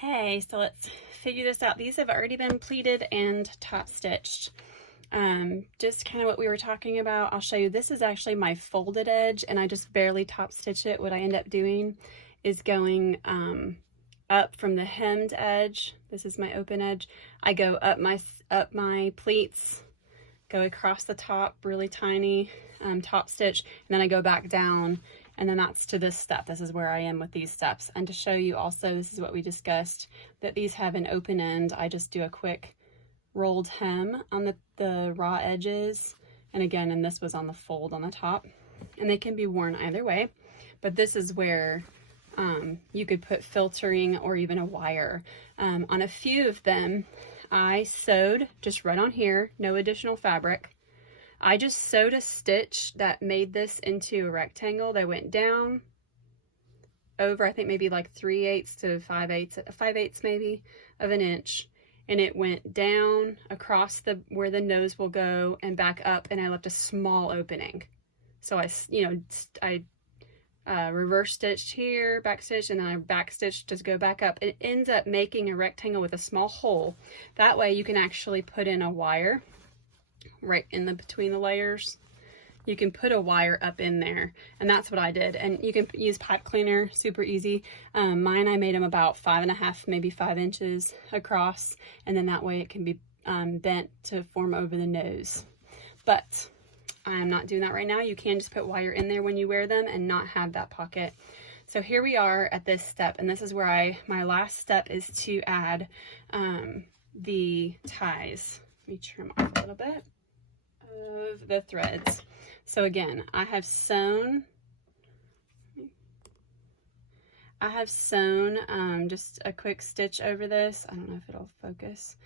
Hey, so let's figure this out. These have already been pleated and top stitched. Just kind of what we were talking about. I'll show you. This is actually my folded edge, and I just barely top stitch it. What I end up doing is going up from the hemmed edge. This is my open edge. I go up my pleats, go across the top, really tiny top stitch, and then I go back down. And then that's to this step. This is where I am with these steps. And to show you also, this is what we discussed, that these have an open end. I just do a quick rolled hem on the raw edges. And again, and this was on the fold on the top. And they can be worn either way. But this is where you could put filtering or even a wire. On a few of them, I sewed just right on here, no additional fabric. I just sewed a stitch that made this into a rectangle that went down over, I think maybe like 3/8 to 5/8 maybe of an inch. And it went down across where the nose will go and back up, and I left a small opening. So I reverse stitched here, back stitched, and then I back stitched to go back up. It ends up making a rectangle with a small hole. That way you can actually put in a wire right in between the layers. You can put a wire up in there, and that's what I did. And you can use pipe cleaner, super easy. Mine, I made them about 5.5, maybe 5 inches across, and then that way it can be bent to form over the nose. But I'm not doing that right now. You can just put wire in there when you wear them and not have that pocket. So here we are at this step, and this is where my last step is to add the ties. Let me trim off a little bit of the threads. So again, I have sewn just a quick stitch over this. I don't know if it'll focus.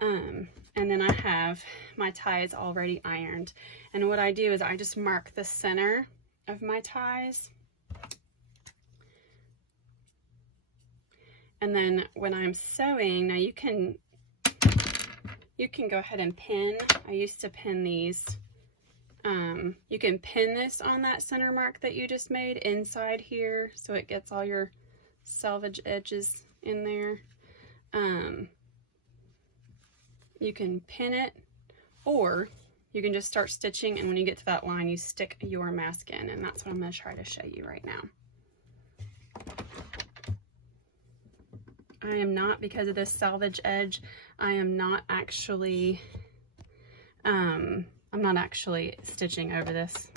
And then I have my ties already ironed. And what I do is I just mark the center of my ties. And then when I'm sewing, now you can go ahead and pin. I used to pin these. You can pin this on that center mark that you just made inside here, so it gets all your selvage edges in there. You can pin it, or you can just start stitching, and when you get to that line, you stick your mask in, and that's what I'm going to try to show you right now. I am not, because of this selvage edge, I am not actually, I'm not actually stitching over this.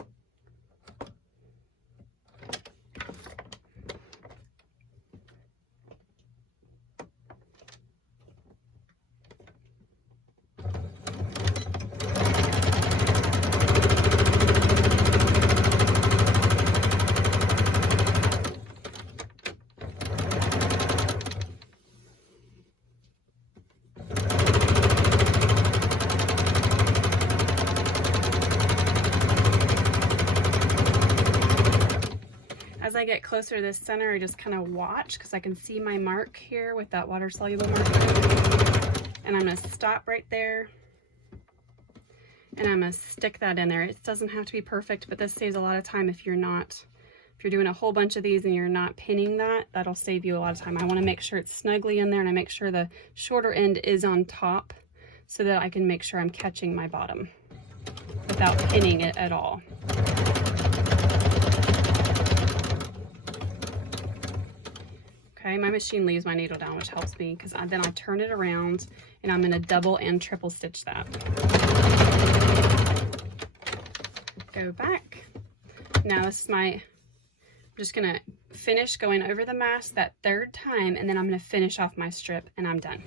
As I get closer to the center, I just kind of watch, because I can see my mark here with that water soluble mark. And I'm going to stop right there, and I'm going to stick that in there. It doesn't have to be perfect, but this saves a lot of time if you're doing a whole bunch of these and you're not pinning that'll save you a lot of time. I want to make sure it's snugly in there, and I make sure the shorter end is on top so that I can make sure I'm catching my bottom without pinning it at all. Okay, my machine leaves my needle down, which helps me, because then I turn it around, and I'm going to double and triple stitch that. Go back. Now I'm just going to finish going over the mask that 3rd time, and then I'm going to finish off my strip, and I'm done.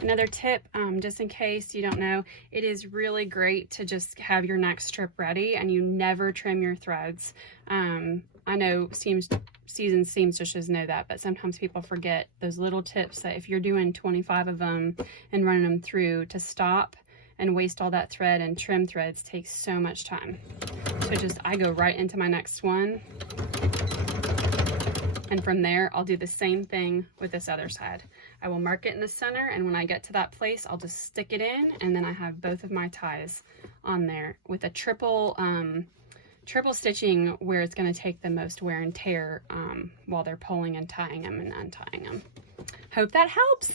Another tip, just in case you don't know, it is really great to just have your next strip ready and you never trim your threads. I know seasoned seamstresses know that, but sometimes people forget those little tips that if you're doing 25 of them and running them through, to stop and waste all that thread and trim threads takes so much time. So So just, I go right into my next one. And from there, I'll do the same thing with this other side. I will mark it in the center, and when I get to that place, I'll just stick it in, and then I have both of my ties on there with a triple stitching where it's going to take the most wear and tear while they're pulling and tying them and untying them. Hope that helps.